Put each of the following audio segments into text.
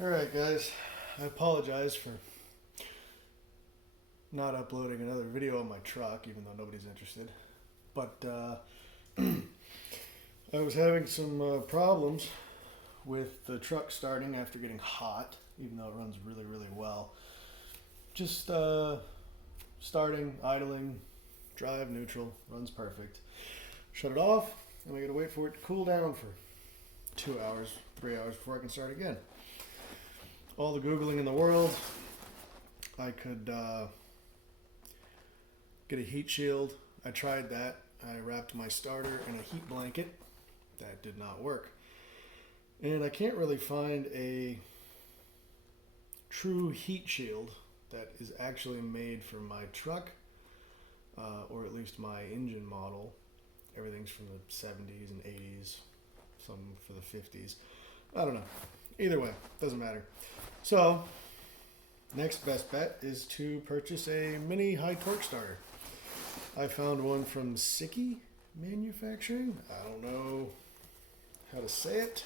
Alright, guys. I apologize for not uploading another video on my truck, even though nobody's interested. But I was having some problems with the truck starting after getting hot, even though it runs really, really well. Just starting, idling, drive, neutral, runs perfect. Shut it off, and I gotta wait for it to cool down for 2 hours, 3 hours before I can start again. All the Googling in the world. I could get a heat shield. I tried that. I wrapped my starter in a heat blanket. That did not work. And I can't really find a true heat shield that is actually made for my truck, or at least my engine model. Everything's from the 70s and 80s, some for the 50s. I don't know. Either way, doesn't matter. So, next best bet is to purchase a mini high torque starter. I found one from Siki Manufacturing. I don't know how to say it.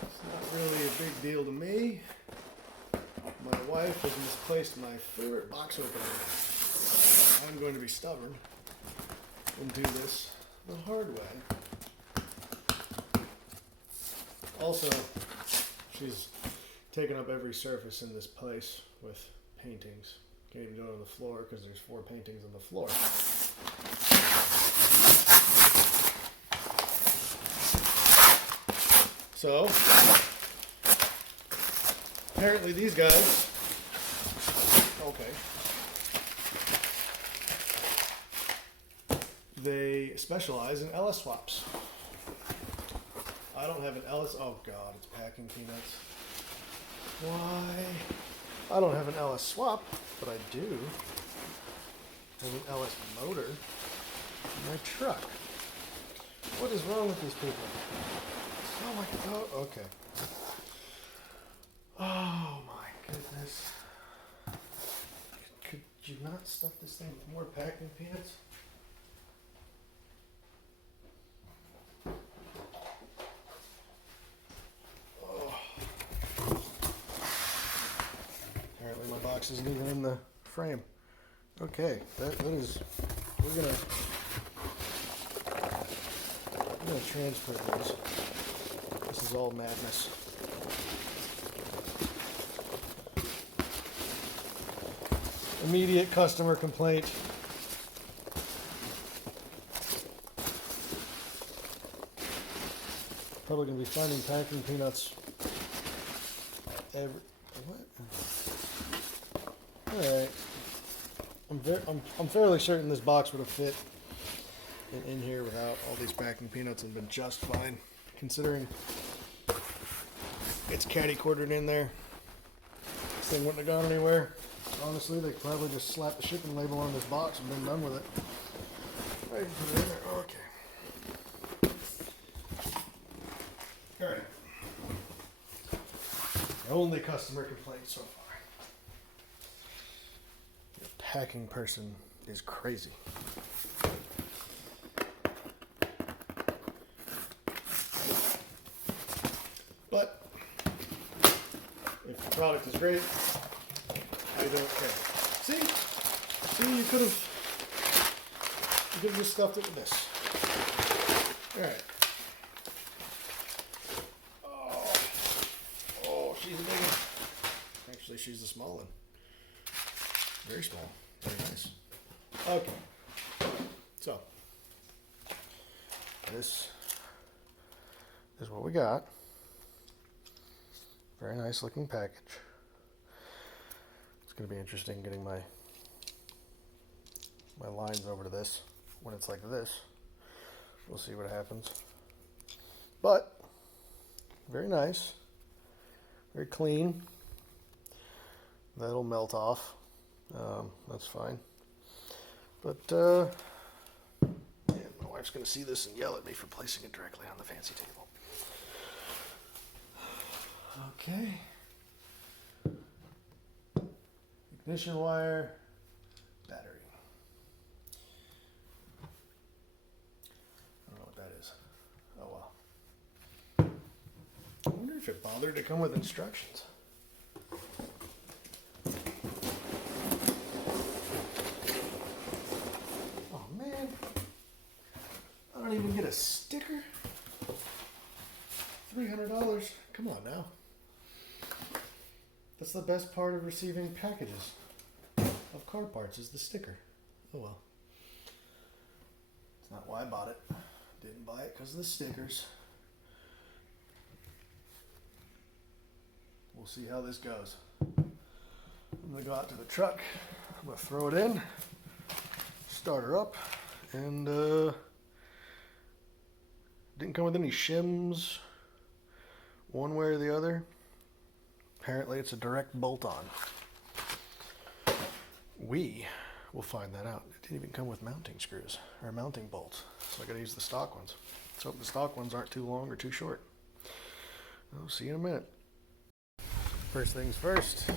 It's not really a big deal to me. My wife has misplaced my favorite box opener. I'm going to be stubborn and do this the hard way. Also, she's taken up every surface in this place with paintings. Can't even do it on the floor because there's 4 paintings on the floor. So, apparently these guys, okay, they specialize in LS swaps. I don't have an LS, oh god, it's packing peanuts. Why? I don't have an LS swap, but I do have an LS motor in my truck. What is wrong with these people? Oh my god, oh, okay. Oh my goodness. Could you not stuff this thing with more packing peanuts? Apparently my box isn't even in the frame. Okay, that is, we're gonna transfer these. This is all madness. Immediate customer complaint. Probably gonna be finding packing peanuts every, what? Alright. I'm fairly certain this box would have fit in here without all these packing peanuts and been just fine, considering it's caddy quartered in there. This thing wouldn't have gone anywhere. Honestly, they could probably just slap the shipping label on this box and been done with it. Right, put it in there. Okay. Alright. The only customer complaint so far. The packing person is crazy. But if the product is great, I don't care. See, you could have just stuffed it with this. All right. Oh, she's a big one. Actually, she's the small one. Very small. Very nice. Okay. So this is what we got. Very nice looking package. It's going to be interesting getting my lines over to this when it's like this. We'll see what happens. But very nice. Very clean. That'll melt off. That's fine. But yeah, my wife's going to see this and yell at me for placing it directly on the fancy table. Okay. Ignition wire, battery. I don't know what that is. Oh well. I wonder if if it bothered to come with instructions. Oh man, I don't even get a sticker. $300. Come on now. That's the best part of receiving packages of car parts is the sticker. Oh well. It's not why I bought it. Didn't buy it because of the stickers. We'll see how this goes. I'm going to go out to the truck. I'm going to throw it in, start her up, and didn't come with any shims one way or the other. Apparently it's a direct bolt-on. We will find that out. It didn't even come with mounting screws or mounting bolts, so I got to use the stock ones. Let's hope the stock ones aren't too long or too short. I'll see you in a minute. First things first.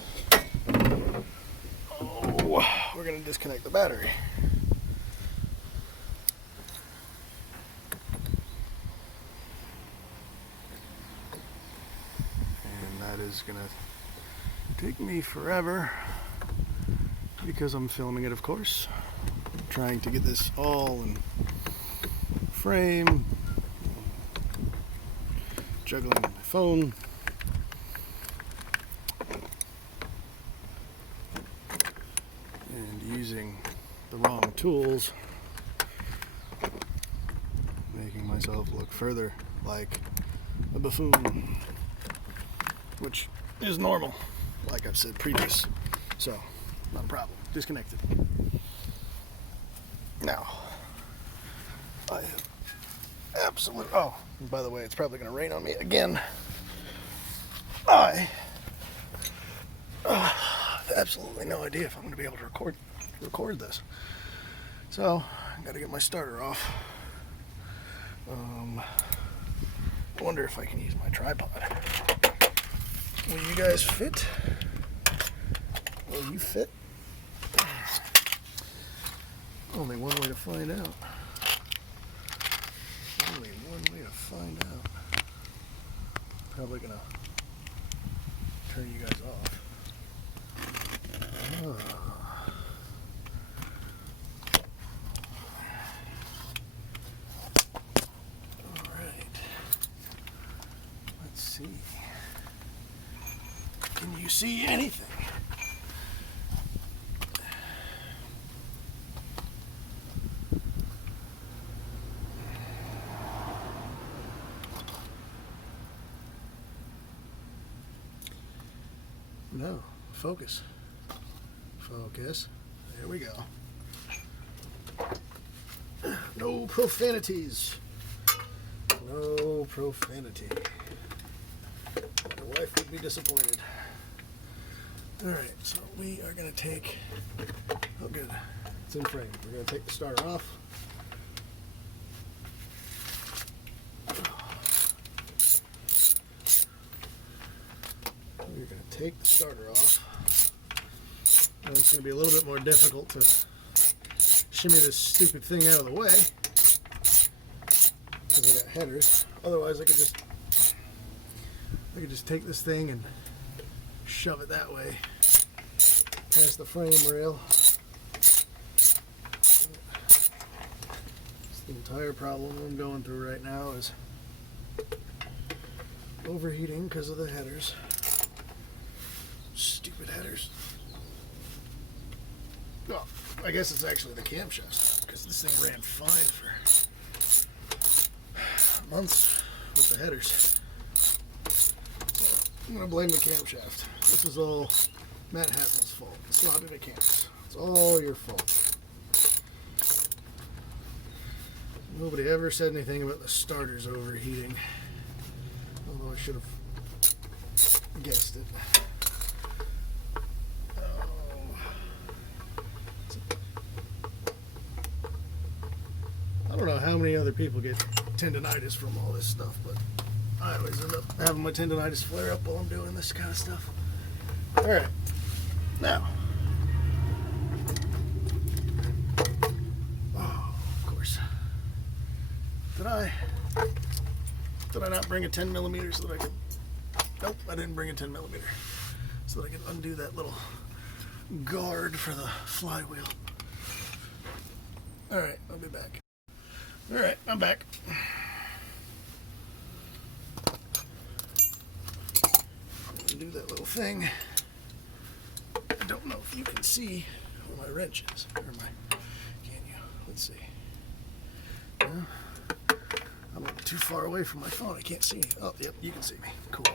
Oh, we're going to disconnect the battery. And that is going to take me forever because I'm filming it, of course. I'm trying to get this all in frame. Juggling my phone. And using the wrong tools, making myself look further like a buffoon, which is normal, like I've said previous, so not a problem. Disconnected. Now, I have absolute, oh, and by the way, it's probably going to rain on me again. I have absolutely no idea if I'm going to be able to record this. So, I got to get my starter off. I wonder if I can use my tripod. Will you guys fit? Will you fit? Only one way to find out. Only one way to find out. Probably gonna turn you guys off. Alright. Let's see. Can you see anything? No. Focus. Focus. There we go. No profanities. No profanity. My wife would be disappointed. Alright, so we are going to take... Oh, good. It's in frame. We're going to take the starter off. We're going to take the starter off. And it's going to be a little bit more difficult to shimmy this stupid thing out of the way because I got headers. Otherwise, I could just take this thing and shove it that way past the frame rail. It's the entire problem I'm going through right now is overheating because of the headers. Stupid headers. Well, I guess it's actually the camshaft because this thing ran fine for months with the headers. So I'm going to blame the camshaft. This is all Matt Hatton's fault. Sloppy mechanics. It's all your fault. Nobody ever said anything about the starters overheating. Although I should have guessed it. I don't know how many other people get tendonitis from all this stuff, but I always end up having my tendonitis flare up while I'm doing this kind of stuff. Alright, now, oh, of course, did I not bring a 10 millimeter so that I could Nope, I didn't bring a 10 millimeter. So that I can undo that little guard for the flywheel. Alright, I'll be back. Alright, I'm back. Undo that little thing. I don't know if you can see where my wrench is. Or my, can you? Let's see. No? I'm too far away from my phone. I can't see you. Oh, yep, you can see me. Cool.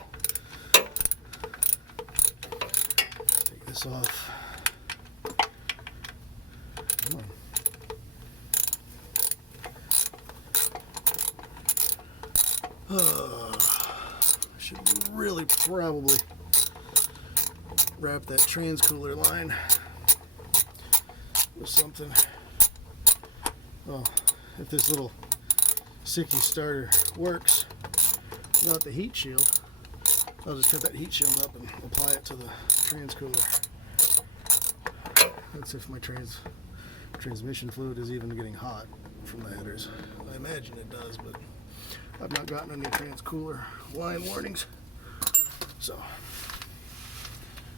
Take this off. Come on. I should really probably wrap that transcooler line with something. Well, if this little Sicky starter works without the heat shield, I'll just cut that heat shield up and apply it to the transcooler. That's if my transmission fluid is even getting hot from the headers. I imagine it does, but I've not gotten any transcooler line warnings, so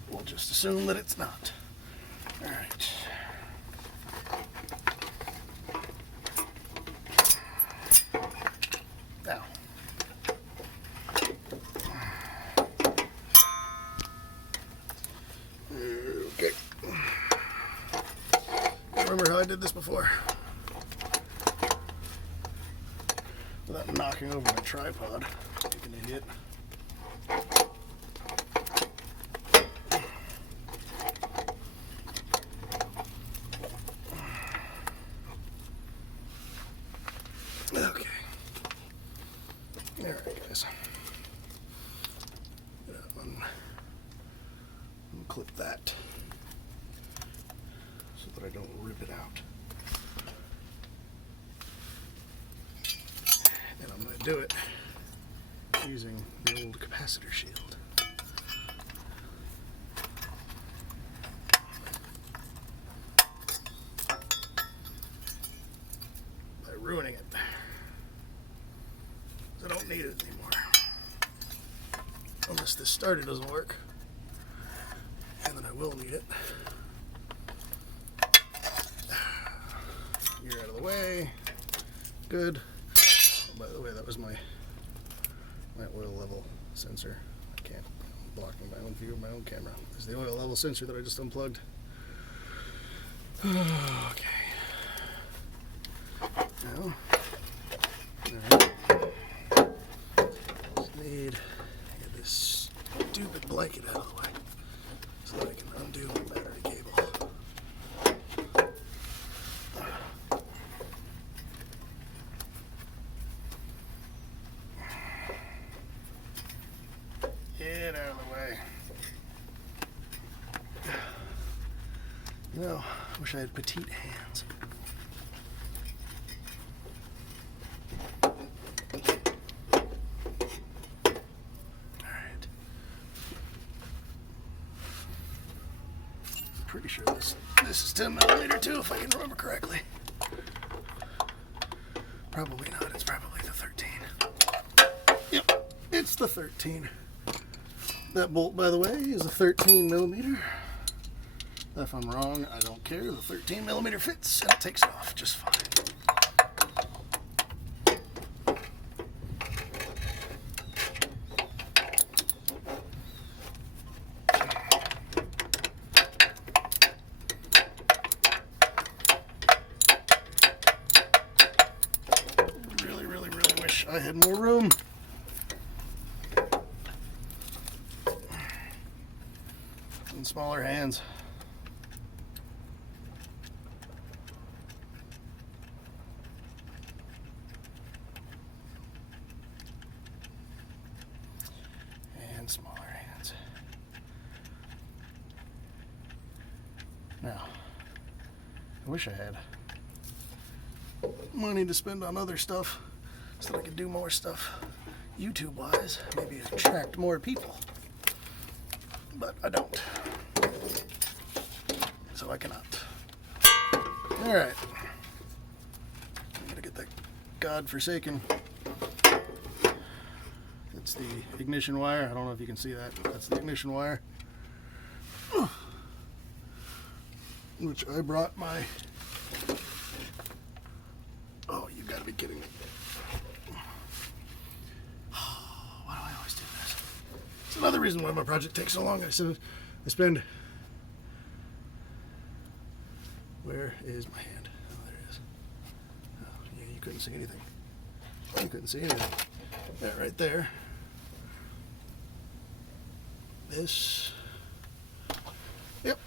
we'll just assume that it's not. All right. Now, okay. Remember how I did this before? Without knocking over my tripod, like an idiot. Okay. Alright, guys. Unclip that so that I don't rip it out. And I'm going to do it using the old capacitor shield. By ruining it. I don't need it anymore. Unless this starter doesn't work. And then I will need it. You're out of the way. Good. By the way, that was my oil level sensor. I can't, I'm blocking my own view of my own camera. There's the oil level sensor that I just unplugged. Okay. Now, just need to get this stupid blanket out of the way so that I can undo my battery cable. Get out of the way. You know, I wish I had petite hands. Alright. Pretty sure this is 10 millimeter too, if I can remember correctly. Probably not, it's probably the 13. Yep, it's the 13. That bolt, by the way, is a 13 millimeter. If I'm wrong, I don't care. The 13 millimeter fits and it takes it off just fine. Really, really, really wish I had more room. And smaller hands. And smaller hands. Now, I wish I had money to spend on other stuff so that I could do more stuff YouTube-wise, maybe attract more people. But I don't. So I cannot. Alright. I'm gonna get that godforsaken It's the ignition wire. I don't know if you can see that. That's the ignition wire. Which I brought my... Oh, you gotta be kidding me. Why do I always do this? It's another reason why my project takes so long. I spend... Where is my hand? Oh, there it is. Oh, yeah, you couldn't see anything. You couldn't see anything. That right there. This. Yep.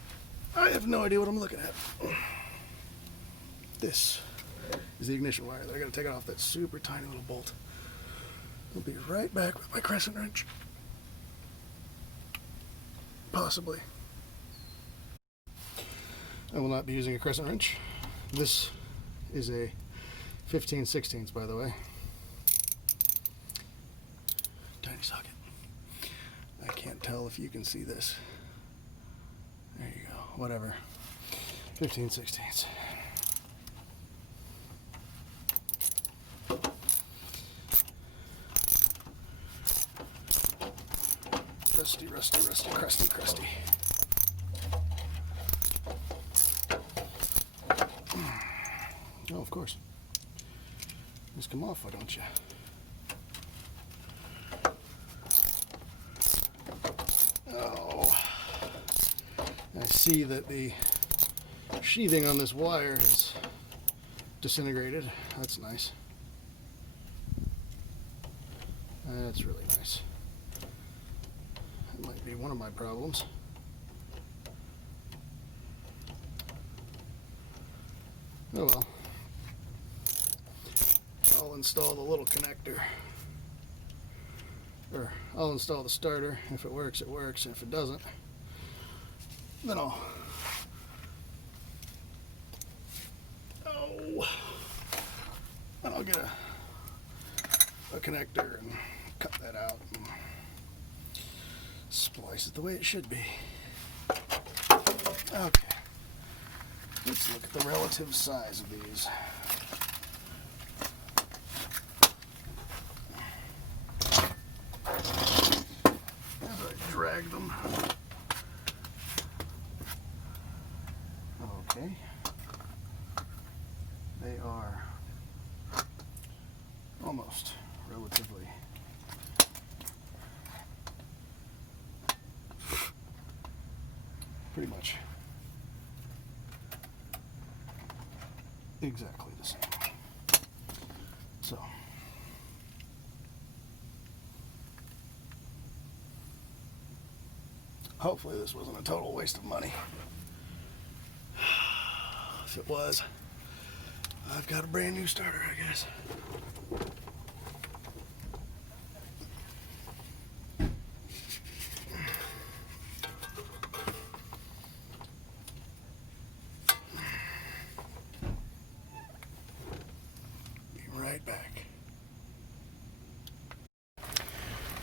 I have no idea what I'm looking at. This is the ignition wire that I gotta take off that super tiny little bolt. I'll be right back with my crescent wrench. Possibly. I will not be using a crescent wrench. This is a 15/16, by the way. Tiny socket. I can't tell if you can see this. There you go. Whatever. 15/16. Rusty, rusty, rusty, crusty, crusty. Oh, of course. Just come off, why don't you? Oh. I see that the sheathing on this wire is disintegrated. That's nice. That's really nice. That might be one of my problems. Oh well. I'll install the little connector. Or I'll install the starter. If it works, it works. If it doesn't, then I'll... Then I'll get a connector and cut that out and splice it the way it should be. Okay. Let's look at the relative size of these. As I drag them. Okay. They are almost relatively pretty much exactly the same. So hopefully this wasn't a total waste of money. If it was, I've got a brand new starter, I guess. Right back.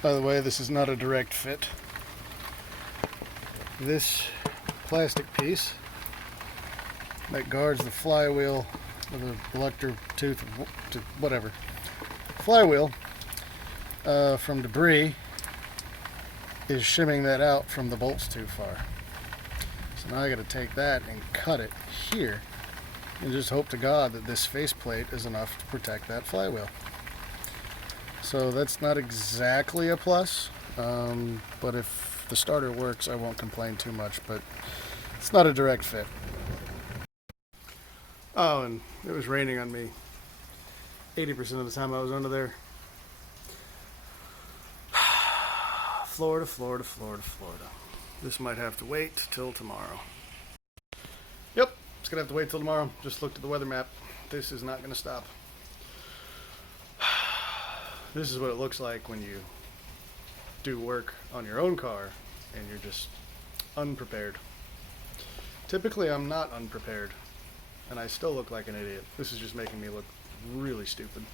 By the way, this is not a direct fit. This plastic piece that guards the flywheel or the electro tooth, whatever, flywheel from debris is shimming that out from the bolts too far. So now I got to take that and cut it here and just hope to God that this faceplate is enough to protect that flywheel. So that's not exactly a plus, but if the starter works, I won't complain too much, but it's not a direct fit. Oh, and it was raining on me 80% of the time I was under there. Florida, Florida, Florida, Florida. This might have to wait till tomorrow. Yep, it's gonna have to wait till tomorrow. Just looked at the weather map. This is not gonna stop. This is what it looks like when you do work on your own car and you're just unprepared. Typically I'm not unprepared and I still look like an idiot. This is just making me look really stupid.